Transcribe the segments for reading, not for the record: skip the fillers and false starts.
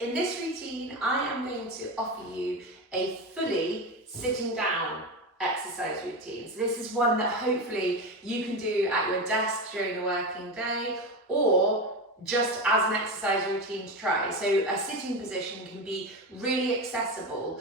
In this routine, I am going to offer you a fully sitting down exercise routine. So this is one that hopefully you can do at your desk during the working day, or just as an exercise routine to try. So a sitting position can be really accessible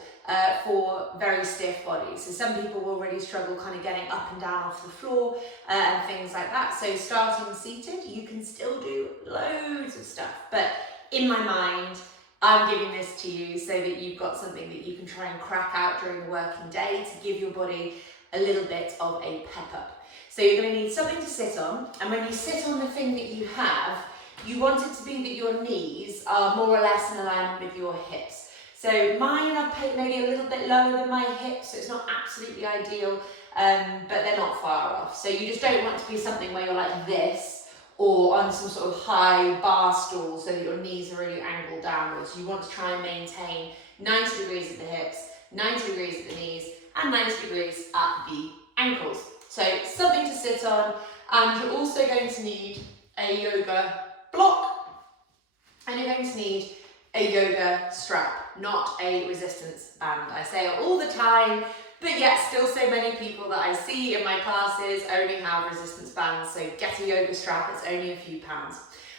for very stiff bodies. So some people will really struggle kind of getting up and down off the floor and things like that. So starting seated, you can still do loads of stuff. But in my mind, I'm giving this to you so that you've got something that you can try and crack out during the working day to give your body a little bit of a pep up. So you're going to need something to sit on, and when you sit on the thing that you have, you want it to be that your knees are more or less in alignment with your hips. So mine are maybe a little bit lower than my hips, so it's not absolutely ideal, but they're not far off. So you just don't want to be something where you're like this, or on some sort of high bar stool so that your knees are really angled downwards. You want to try and maintain 90 degrees at the hips, 90 degrees at the knees, and 90 degrees at the ankles. So something to sit on, and you're also going to need a yoga block, and you're going to need a yoga strap, not a resistance band. I say it all the time, but yet still so many people that I see in my classes only have resistance bands, so get a yoga strap, it's only a few pounds.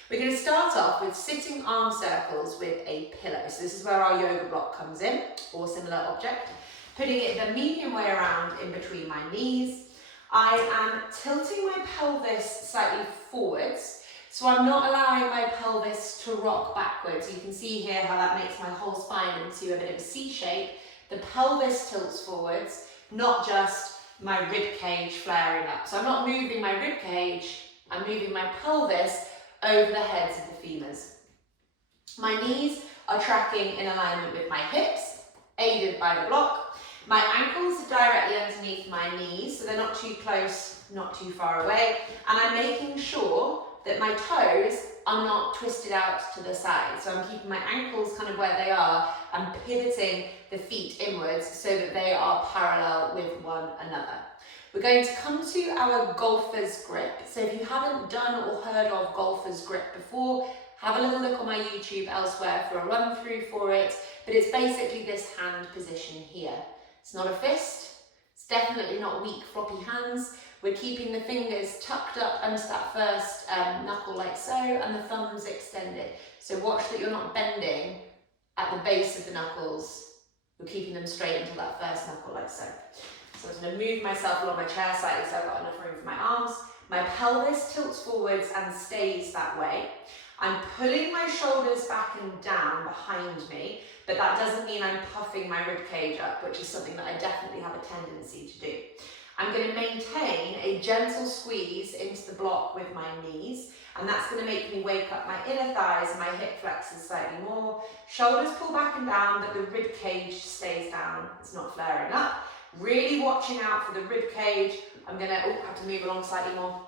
We're going to start off with sitting arm circles with a pillow. So this is where our yoga block comes in, or similar object. Putting it the medium way around in between my knees. I am tilting my pelvis slightly forwards, so I'm not allowing my pelvis to rock backwards. You can see here how that makes my whole spine into a bit of a C shape. The pelvis tilts forwards, not just my rib cage flaring up. So I'm not moving my rib cage, I'm moving my pelvis over the heads of the femurs. My knees are tracking in alignment with my hips, aided by the block. My ankles are directly underneath my knees, so they're not too close, not too far away. And I'm making sure that my toes are not twisted out to the side. So I'm keeping my ankles kind of where they are and pivoting the feet inwards so that they are parallel with one another. We're going to come to our golfer's grip. So if you haven't done or heard of golfer's grip before, have a little look on my YouTube elsewhere for a run through for it. But it's basically this hand position here. It's not a fist. It's definitely not weak, floppy hands. We're keeping the fingers tucked up under that first knuckle like so, and the thumbs extended. So watch that you're not bending at the base of the knuckles. You're keeping them straight until that first knuckle like so. So I'm going to move myself along my chair slightly so I've got enough room for my arms. My pelvis tilts forwards and stays that way. I'm pulling my shoulders back and down behind me, but that doesn't mean I'm puffing my rib cage up, which is something that I definitely have a tendency to do. I'm going to maintain a gentle squeeze into the block with my knees, and that's going to make me wake up my inner thighs and my hip flexors slightly more. Shoulders pull back and down, but the rib cage stays down. It's not flaring up. Really watching out for the rib cage. I'm going to have to move along slightly more.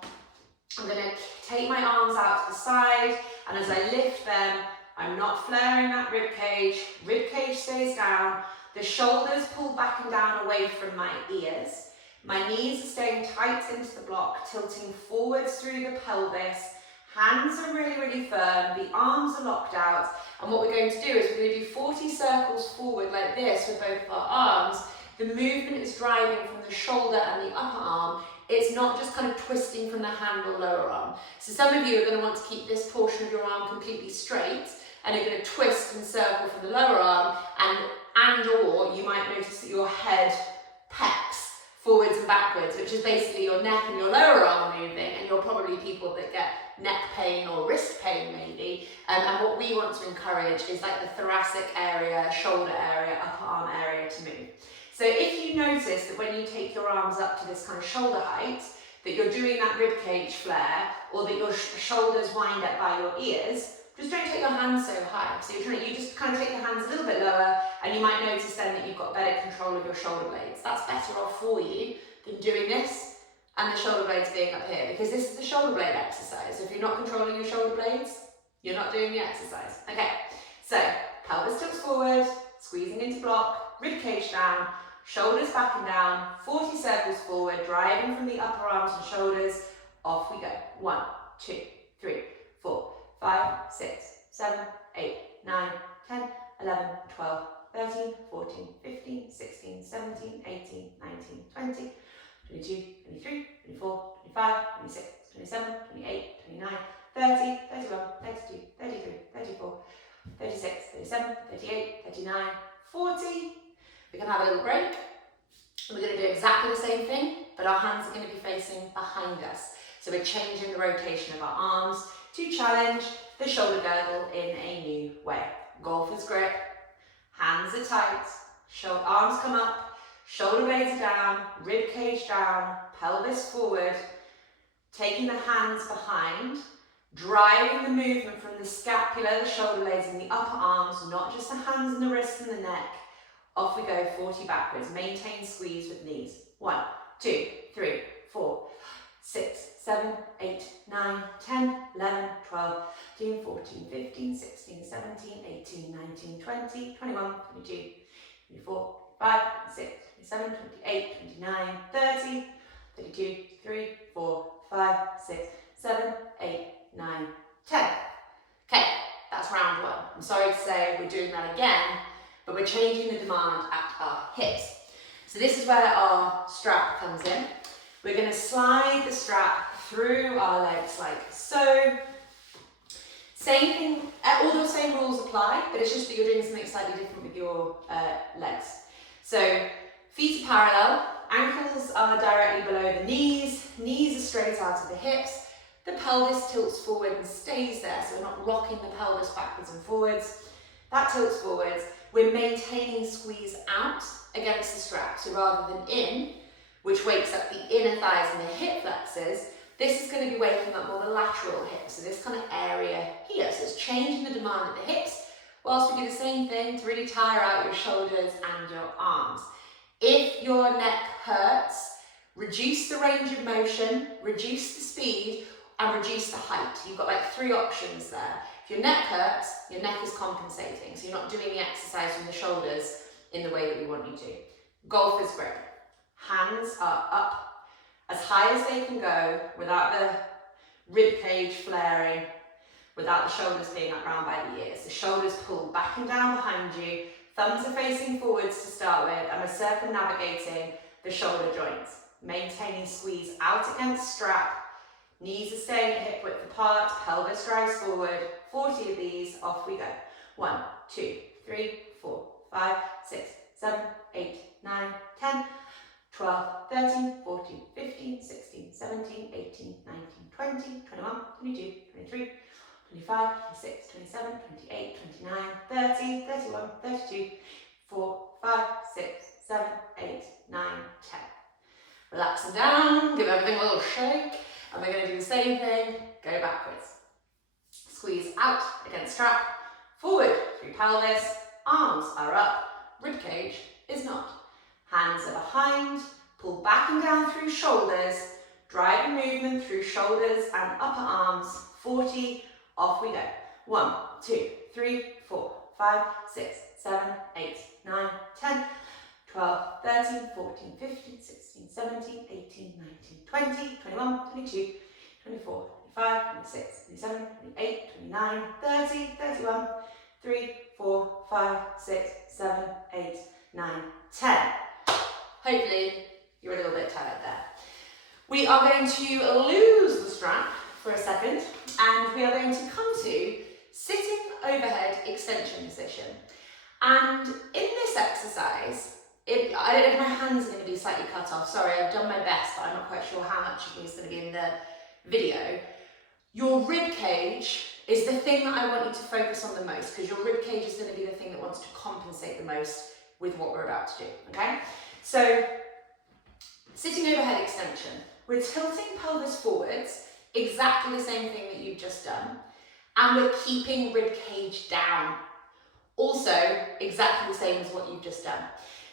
I'm going to take my arms out to the side, and as I lift them, I'm not flaring that rib cage. Rib cage stays down. The shoulders pull back and down away from my ears. My knees are staying tight into the block, tilting forwards through the pelvis. Hands are really, really firm. The arms are locked out. And what we're going to do is we're going to do 40 circles forward like this with both of our arms. The movement is driving from the shoulder and the upper arm. It's not just kind of twisting from the hand or lower arm. So some of you are going to want to keep this portion of your arm completely straight, and you're going to twist and circle from the lower arm, and or you might notice that your head pecs forwards and backwards, which is basically your neck and your lower arm moving, and you're probably people that get neck pain or wrist pain maybe, and what we want to encourage is like the thoracic area, shoulder area, upper arm area to move. So if you notice that when you take your arms up to this kind of shoulder height, that you're doing that rib cage flare, or that your shoulders wind up by your ears, just don't take your hands so high. So you just kind of take the hands a little bit lower, and you might notice then that you've got better control of your shoulder blades. That's better off for you than doing this and the shoulder blades being up here, because this is the shoulder blade exercise. So if you're not controlling your shoulder blades, you're not doing the exercise. Okay, so pelvis tilts forward, squeezing into block, rib cage down, shoulders back and down, 40 circles forward, driving from the upper arms and shoulders. Off we go. 1, 2, 3, 4, 5, 6, 7, 8, 9, 10, 11, 12, 13, 14, 15, 16, 17, 18, 19, 20, 22, 23, 24, 25, 26, 27, 28, 29, 30, 31, 32, 33, 34, 36, 37, 38, 39, 40. We're going to have a little break. We're going to do exactly the same thing, but our hands are going to be facing behind us. So we're changing the rotation of our arms to challenge the shoulder girdle in a new way. Golfer's grip, hands are tight, arms come up, shoulder blades are down, rib cage down, pelvis forward, taking the hands behind, driving the movement from the scapula, the shoulder blades and the upper arms, not just the hands and the wrists and the neck. Off we go, 40 backwards. Maintain squeeze with knees. 1, 2, 3, 4, 6, 7, 8, 9, 10, 11, 12, 13, 14, 15, 16, 17, 18, 19, 20, 21, 22, 24, 25, 26, 27, 28, 29, 30, 32, 3, 4, 5, 6, 7, 8, 9, 10. Okay, that's round 1. I'm sorry to say we're doing that again, but we're changing the demand at our hips. So this is where our strap comes in. We're going to slide the strap through our legs like so. Same thing, all the same rules apply, but it's just that you're doing something slightly different with your legs. So feet are parallel, ankles are directly below the knees are straight out of the hips, the pelvis tilts forward and stays there, so we're not rocking the pelvis backwards and forwards. That tilts forwards. We're maintaining squeeze out against the strap, so rather than in, which wakes up the inner thighs and the hip flexors, this is going to be waking up more the lateral hips, so this kind of area here. So it's changing the demand at the hips, whilst we do the same thing to really tire out your shoulders and your arms. If your neck hurts, reduce the range of motion, reduce the speed, and reduce the height. You've got like 3 options there. If your neck hurts, your neck is compensating, so you're not doing the exercise from the shoulders in the way that we want you to. Golfer's grip. Hands are up as high as they can go without the rib cage flaring, without the shoulders being up round by the ears. The shoulders pull back and down behind you, thumbs are facing forwards to start with, and we're circumnavigating the shoulder joints. Maintaining squeeze out against strap, knees are staying at hip width apart, pelvis drives forward. 40 of these, off we go. 1, 2, 3, 4, 5, 6, 7, 8, 9, 10, 12, 13, 14, 15, 16, 17, 18, 19, 20, 21, 22, 23, 25, 26, 27, 28, 29, 30, 31, 32, 4, 5, 6, 7, 8, 9, 10. Relax them down, give everything a little shake, and we're going to do the same thing, go backwards. Squeeze out against strap, forward through pelvis, arms are up, rib cage is not. Hands are behind, pull back and down through shoulders, driving movement through shoulders and upper arms. 40, off we go. 1, 2, 3, 4, 5, 6, 7, 8, 9, 10, 12, 13, 14, 15, 16, 17, 18, 19, 20, 21, 22, 24, 25, 26, 27, 28, 29, 30, 31, 3, 4, 5, 6, 7, 8, 9, 10. Hopefully you're a little bit tired there. We are going to lose the strap for a second, and we are going to come to sitting overhead extension position. And in this exercise, I don't know if my hands are going to be slightly cut off. Sorry, I've done my best, but I'm not quite sure how much of it is going to be in the video. Your rib cage is the thing that I want you to focus on the most, because your rib cage is going to be the thing that wants to compensate the most with what we're about to do, okay? So, sitting overhead extension. We're tilting pelvis forwards, exactly the same thing that you've just done, and we're keeping rib cage down. Also, exactly the same as what you've just done.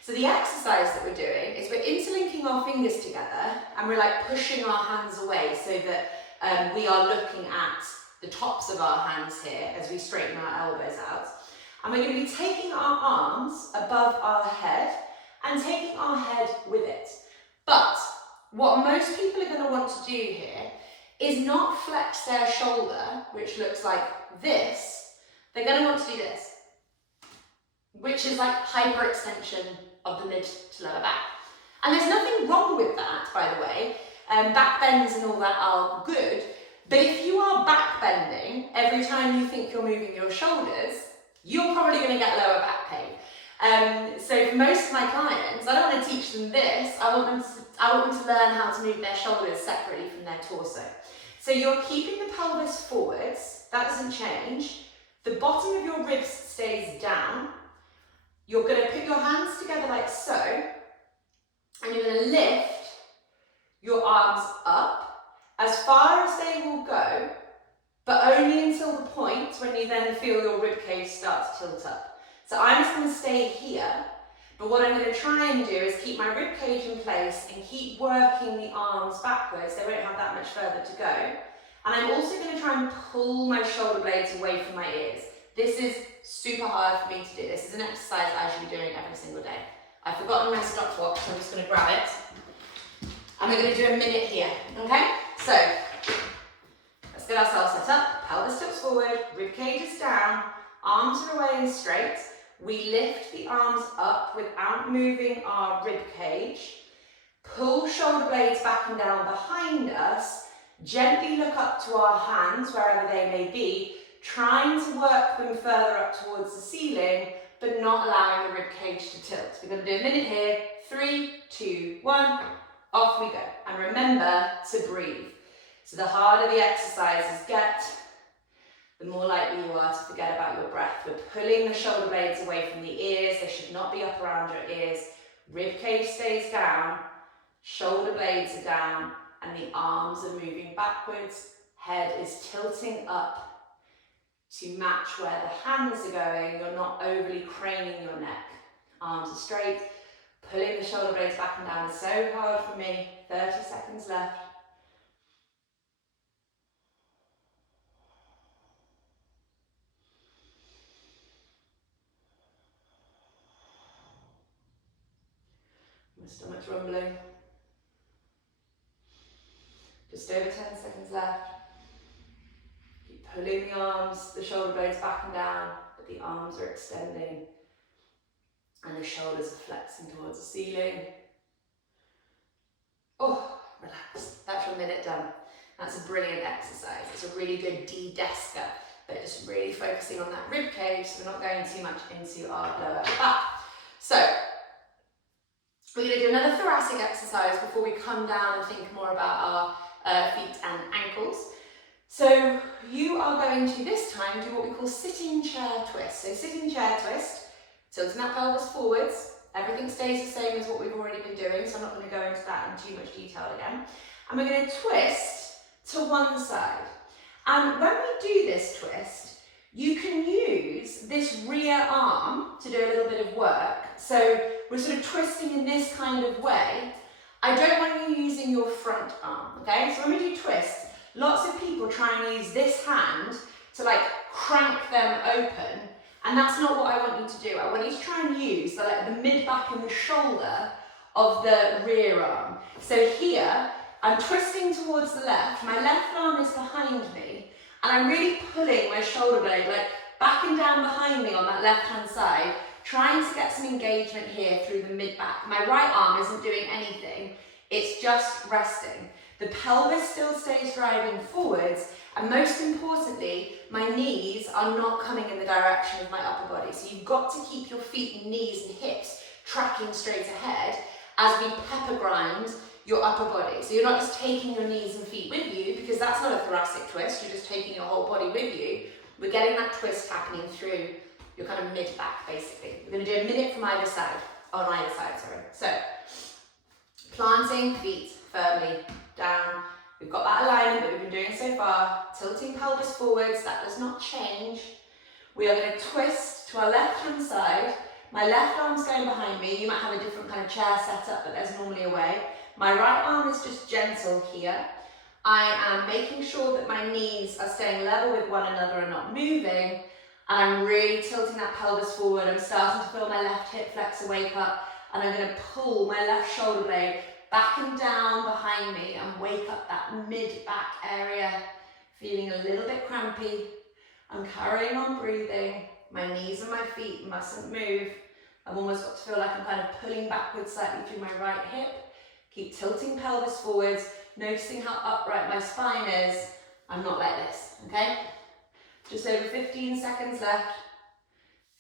So the exercise that we're doing is we're interlinking our fingers together, and we're like pushing our hands away so that we are looking at the tops of our hands here as we straighten our elbows out. And we're going to be taking our arms above our head and taking our head with it. But what most people are going to want to do here is not flex their shoulder, which looks like this. They're going to want to do this. which is like hyperextension of the mid to lower back. And there's nothing wrong with that, by the way. Back bends and all that are good, but if you are back bending every time you think you're moving your shoulders, you're probably going to get lower back pain. So for most of my clients, I don't want to teach them this. I want them to learn how to move their shoulders separately from their torso. So you're keeping the pelvis forwards. That doesn't change. The bottom of your ribs stays down. You're going to put your hands together like so, and you're going to lift your arms up as far as they will go, but only until the point when you then feel your rib cage start to tilt up. So I'm just going to stay here, but what I'm going to try and do is keep my rib cage in place and keep working the arms backwards. They won't have that much further to go. And I'm also going to try and pull my shoulder blades away from my ears. This is super hard for me to do. This is an exercise I should be doing every single day. I've forgotten my stopwatch, so I'm just going to grab it. And we're going to do a minute here, okay? So, let's get ourselves set up. Pelvis tips forward, rib cage is down, arms are away and straight. We lift the arms up without moving our rib cage. Pull shoulder blades back and down behind us. Gently look up to our hands, wherever they may be, trying to work them further up towards the ceiling, but not allowing the rib cage to tilt. We're going to do a minute here. 3, 2, 1. Off we go. And remember to breathe. So the harder the exercises get, the more likely you are to forget about your breath. We're pulling the shoulder blades away from the ears. They should not be up around your ears. Rib cage stays down, shoulder blades are down, and the arms are moving backwards. Head is tilting up to match where the hands are going. You're not overly craning your neck. Arms are straight. Pulling the shoulder blades back and down is so hard for me. 30 seconds left. My stomach's rumbling. Just over 10 seconds left. Keep pulling the arms, the shoulder blades back and down, but the arms are extending. And the shoulders are flexing towards the ceiling. Oh, relax. That's your minute done. That's a brilliant exercise. It's a really good de-desker, but just really focusing on that rib cage so we're not going too much into our lower back. So, we're going to do another thoracic exercise before we come down and think more about our feet and ankles. So, you are going to this time do what we call sitting chair twist. So, sitting chair twist. Tilting that pelvis forwards, everything stays the same as what we've already been doing, so I'm not going to go into that in too much detail again. And we're going to twist to one side. And when we do this twist, you can use this rear arm to do a little bit of work. So we're sort of twisting in this kind of way. I don't want you using your front arm, okay? So when we do twists, lots of people try and use this hand to like crank them open. And that's not what I want you to do. I want you to try and use the mid-back and the shoulder of the rear arm. So here, I'm twisting towards the left. My left arm is behind me. And I'm really pulling my shoulder blade, like back and down behind me on that left-hand side, trying to get some engagement here through the mid-back. My right arm isn't doing anything. It's just resting. The pelvis still stays driving forwards. And most importantly, my knees are not coming in the direction of my upper body. So you've got to keep your feet and knees and hips tracking straight ahead as we pepper grind your upper body. So you're not just taking your knees and feet with you, because that's not a thoracic twist, you're just taking your whole body with you. We're getting that twist happening through your kind of mid-back, basically. We're going to do a minute from either side, on either side, sorry. So, planting feet firmly down. We've got that alignment that we've been doing so far. Tilting pelvis forwards, that does not change. We are going to twist to our left-hand side. My left arm's going behind me. You might have a different kind of chair setup, but there's normally a way. My right arm is just gentle here. I am making sure that my knees are staying level with one another and not moving. And I'm really tilting that pelvis forward. I'm starting to feel my left hip flexor wake up. And I'm going to pull my left shoulder blade back and down behind me and wake up that mid-back area. Feeling a little bit crampy. I'm carrying on breathing. My knees and my feet mustn't move. I've almost got to feel like I'm kind of pulling backwards slightly through my right hip. Keep tilting pelvis forwards, noticing how upright my spine is. I'm not like this, okay? Just over 15 seconds left.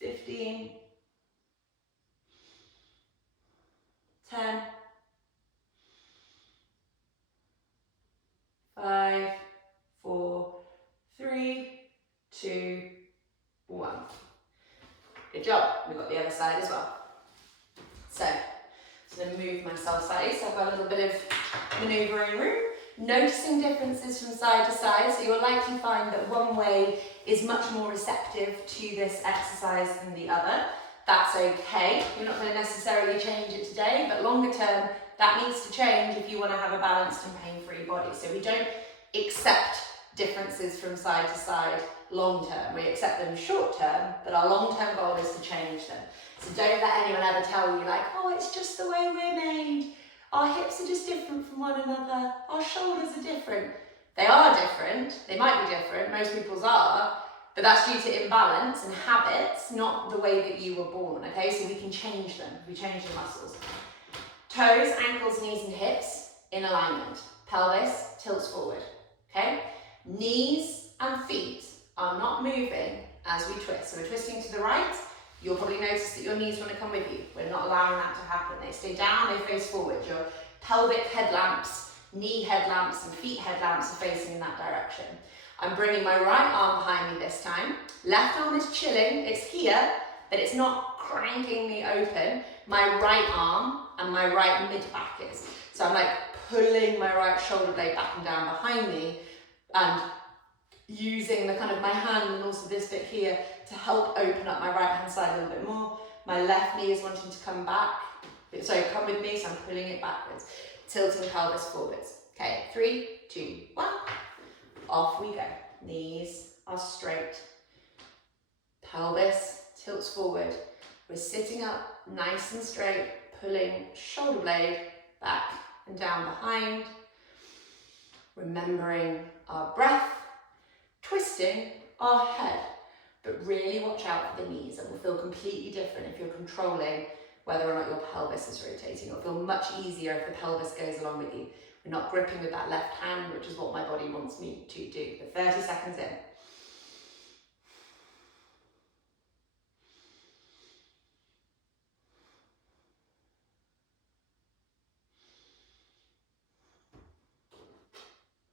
15, 10, 5, 4, 3, 2, 1. Good job. We've got the other side as well. So, I'm going to move myself slightly, so I've got a little bit of manoeuvring room. Noticing differences from side to side, so you'll likely find that one way is much more receptive to this exercise than the other. That's okay. You're not going to necessarily change it today, but longer term, that needs to change if you want to have a balanced and pain-free body. So we don't accept differences from side to side long term. We accept them short term, but our long-term goal is to change them. So don't let anyone ever tell you like, oh, it's just the way we're made. Our hips are just different from one another. Our shoulders are different. They are different. They might be different. Most people's are. But that's due to imbalance and habits, not the way that you were born, okay? So we can change them. We change the muscles. Toes, ankles, knees and hips in alignment. Pelvis tilts forward, okay? Knees and feet are not moving as we twist. So we're twisting to the right. You'll probably notice that your knees want to come with you. We're not allowing that to happen. They stay down, they face forward. Your pelvic headlamps, knee headlamps and feet headlamps are facing in that direction. I'm bringing my right arm behind me this time. Left arm is chilling, it's here, but it's not cranking me open. My right arm and my right mid-back is. So I'm like pulling my right shoulder blade back and down behind me and using the kind of my hand and also this bit here to help open up my right hand side a little bit more. My left knee is wanting to come back. So come with me, so I'm pulling it backwards. Tilting pelvis forwards. Okay, 3, 2, 1. Off we go. Knees are straight. Pelvis tilts forward. We're sitting up nice and straight, pulling shoulder blade back and down behind. Remembering our breath, twisting our head. But really watch out for the knees. It will feel completely different if you're controlling whether or not your pelvis is rotating. It'll feel much easier if the pelvis goes along with you. We're not gripping with that left hand, which is what my body wants me to do. But 30 seconds in.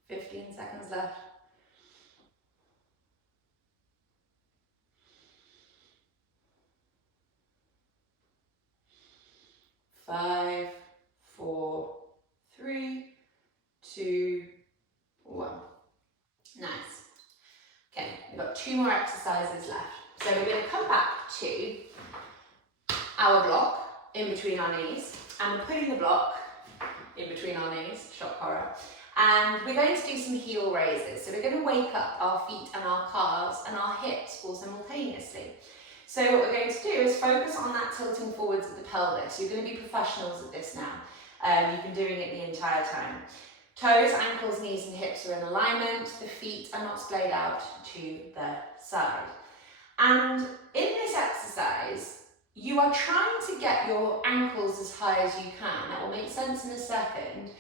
$15 seconds left. 5, 4, 3, 2, 1. Nice. Okay, we've got 2 more exercises left. So we're going to come back to our block in between our knees, and we're putting the block in between our knees, shock horror, and we're going to do some heel raises. So we're going to wake up our feet and our calves and our hips all simultaneously. So what we're going to do is focus on that tilting forwards of the pelvis. You're going to be professionals at this now. You've been doing it the entire time. Toes, ankles, knees and hips are in alignment. The feet are not splayed out to the side. And in this exercise, you are trying to get your ankles as high as you can. That will make sense in a second,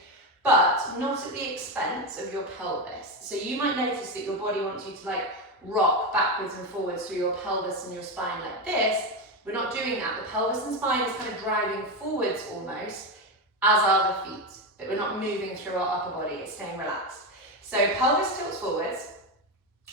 but not at the expense of your pelvis. So you might notice that your body wants you to like rock backwards and forwards through your pelvis and your spine like this. We're not doing that. The pelvis and spine is kind of driving forwards almost, as are the feet, but we're not moving through our upper body. It's staying relaxed. So pelvis tilts forwards,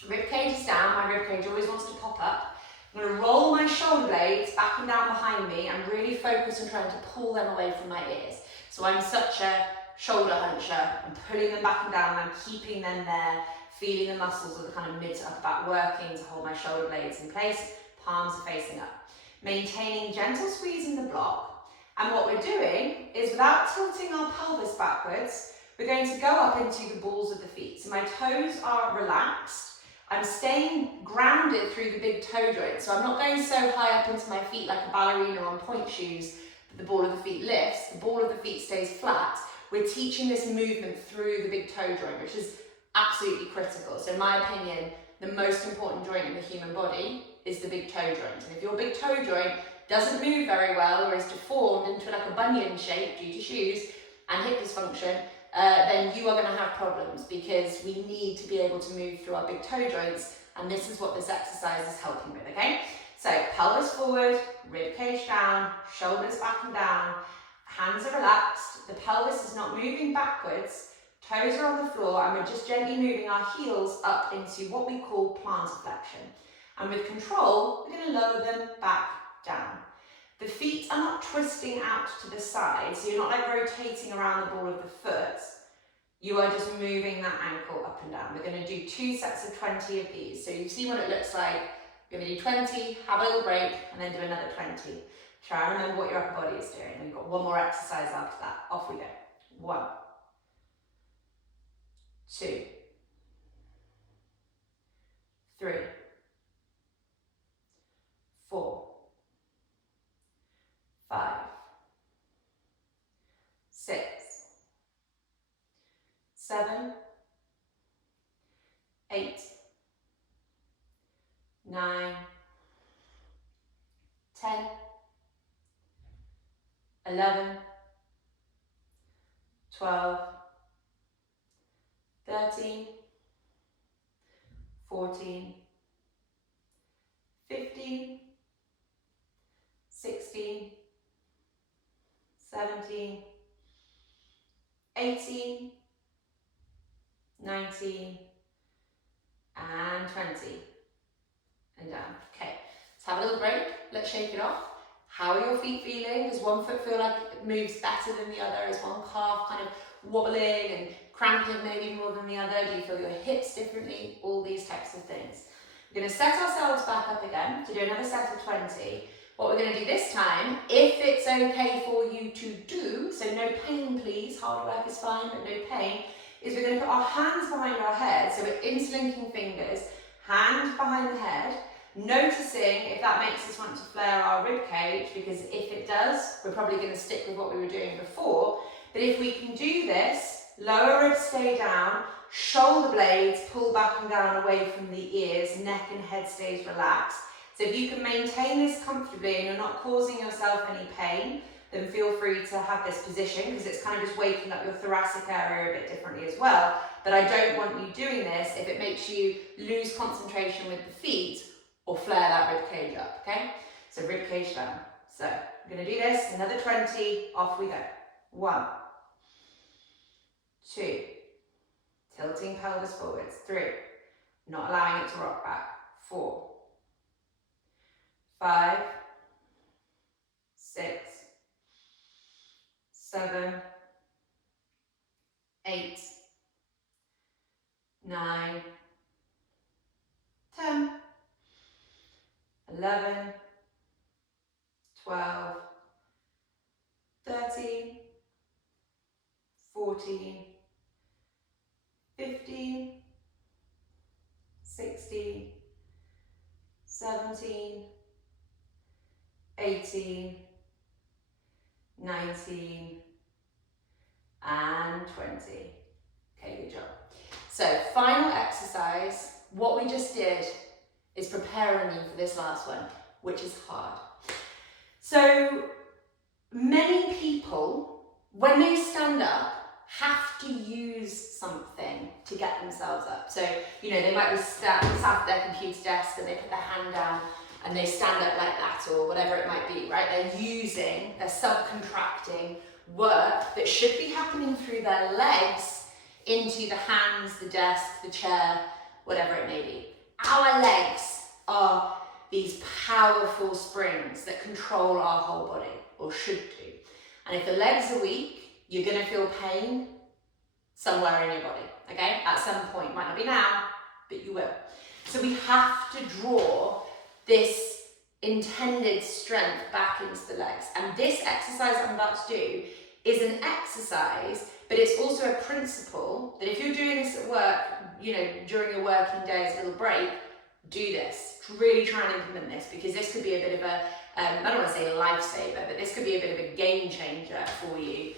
rib cage is down. My rib cage always wants to pop up. I'm going to roll my shoulder blades back and down behind me and really focus on trying to pull them away from my ears. So I'm such a shoulder huncher. I'm pulling them back and down. I'm keeping them there, feeling the muscles of the kind of mid to upper back working to hold my shoulder blades in place. Palms are facing up. Maintaining gentle squeeze in the block. And what we're doing is, without tilting our pelvis backwards, we're going to go up into the balls of the feet. So my toes are relaxed. I'm staying grounded through the big toe joint. So I'm not going so high up into my feet like a ballerina on point shoes that the ball of the feet lifts. The ball of the feet stays flat. We're teaching this movement through the big toe joint, which is absolutely critical. So in my opinion, the most important joint in the human body is the big toe joint. And if your big toe joint doesn't move very well or is deformed into like a bunion shape due to shoes and hip dysfunction, then you are going to have problems, because we need to be able to move through our big toe joints, and this is what this exercise is helping with, okay? So pelvis forward, rib cage down, shoulders back and down, hands are relaxed, the pelvis is not moving backwards, toes are on the floor, and we're just gently moving our heels up into what we call plantar flexion. And with control, we're going to lower them back down. The feet are not twisting out to the side, so you're not like rotating around the ball of the foot. You are just moving that ankle up and down. We're going to do 2 sets of 20 of these. So you see what it looks like. We're going to do 20, have a little break, and then do another 20. Try and remember what your upper body is doing. We've got one more exercise after that. Off we go. 1, 2, 3, 4, 5, 6, 7, 8, 9, 10, 11, 12, 13, 14, 15, 16, 17, 18, 19, and 20. And down. Okay, let's have a little break. Let's shake it off. How are your feet feeling? Does one foot feel like it moves better than the other? Is one calf kind of wobbling and cramping maybe more than the other? Do you feel your hips differently? All these types of things. We're going to set ourselves back up again to do another set of 20. What we're going to do this time, if it's okay for you to do, so no pain please, hard work is fine but no pain, is we're going to put our hands behind our head, so we're interlinking fingers, hand behind the head, noticing if that makes us want to flare our rib cage, because if it does, we're probably going to stick with what we were doing before. But if we can do this, lower ribs stay down, shoulder blades pull back and down away from the ears, neck and head stays relaxed. So if you can maintain this comfortably and you're not causing yourself any pain, then feel free to have this position, because it's kind of just waking up your thoracic area a bit differently as well. But I don't want you doing this if it makes you lose concentration with the feet or flare that rib cage up, okay? So rib cage down. So I'm going to do this, another 20, off we go. 1, 2, tilting pelvis forwards. 3, not allowing it to rock back. 4, 5, 6, 7, 8, 9, 10, 11, 12, 13, 14, 15, 16, 17, 18, 19, and 20. Okay, good job. So final exercise, what we just did is preparing you for this last one, which is hard. So many people, when they stand up, have to use something to get themselves up. So, you know, they might be sat at their computer desk and they put their hand down and they stand up like that, or whatever it might be, right? They're subcontracting work that should be happening through their legs into the hands, the desk, the chair, whatever it may be. Our legs are these powerful springs that control our whole body, or should do. And if the legs are weak, you're going to feel pain somewhere in your body, okay? At some point, might not be now, but you will. So we have to draw this intended strength back into the legs. And this exercise I'm about to do is an exercise, but it's also a principle that if you're doing this at work, you know, during your working day as a little break, do this. Really try and implement this, because this could be a bit of a, I don't want to say a lifesaver, but this could be a bit of a game changer for you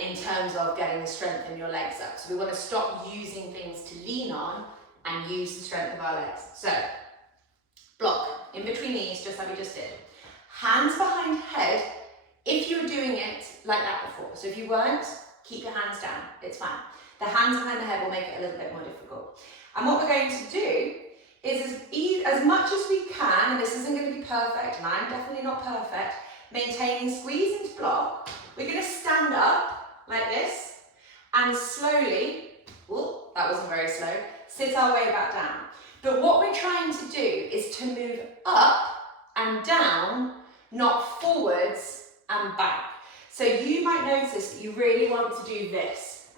in terms of getting the strength in your legs up. So we want to stop using things to lean on and use the strength of our legs. So, block. in between knees, just like we just did. Hands behind head, if you were doing it like that before. So if you weren't, keep your hands down, it's fine. The hands behind the head will make it a little bit more difficult. And what we're going to do is as much as we can, and this isn't going to be perfect, and I'm definitely not perfect, maintaining squeeze into block, we're going to stand up like this, and slowly, oh, that wasn't very slow, sit our way back down. But what we're trying to do is to move up and down, not forwards and back. So you might notice that you really want to do this,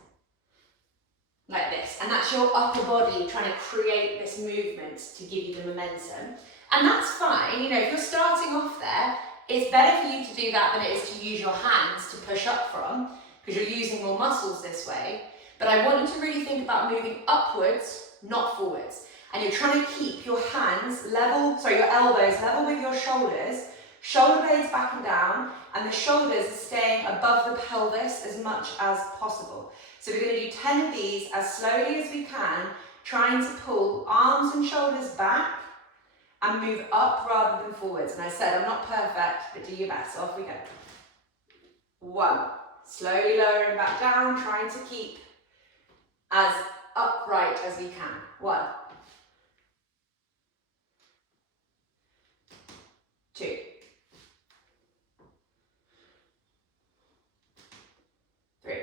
like this, and that's your upper body trying to create this movement to give you the momentum. And that's fine, you know, if you're starting off there, it's better for you to do that than it is to use your hands to push up from, because you're using more muscles this way. But I want you to really think about moving upwards, not forwards. And you're trying to keep your hands level, sorry, your elbows level with your shoulders, shoulder blades back and down, and the shoulders are staying above the pelvis as much as possible. So we're going to do 10 of these as slowly as we can, trying to pull arms and shoulders back and move up rather than forwards. And I said, I'm not perfect, but do your best. Off we go. 1. Slowly lowering back down, trying to keep as upright as we can. 1. 2. 3.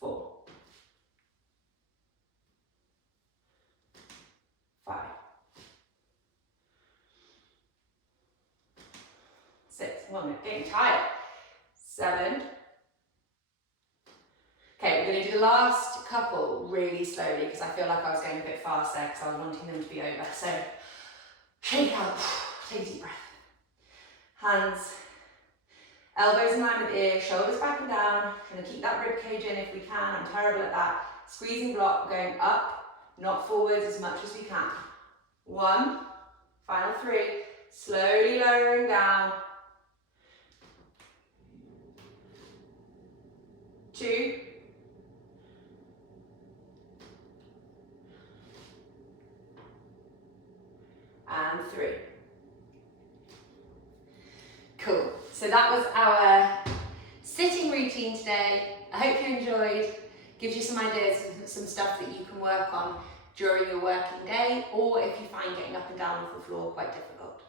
4. 5. 6. Well, I'm getting tired. 7. Okay, we're going to do the last couple really slowly because I feel like I was going a bit faster because I was wanting them to be over. So, shake out, take a deep breath. Hands, elbows in line with ears, shoulders back and down. Trying to keep that rib cage in if we can. I'm terrible at that. Squeezing block, going up, not forwards as much as we can. 1, final 3, slowly lowering down. 2, and 3. Cool. So that was our sitting routine today. I hope you enjoyed. Gives you some ideas and some stuff that you can work on during your working day, or if you find getting up and down off the floor quite difficult.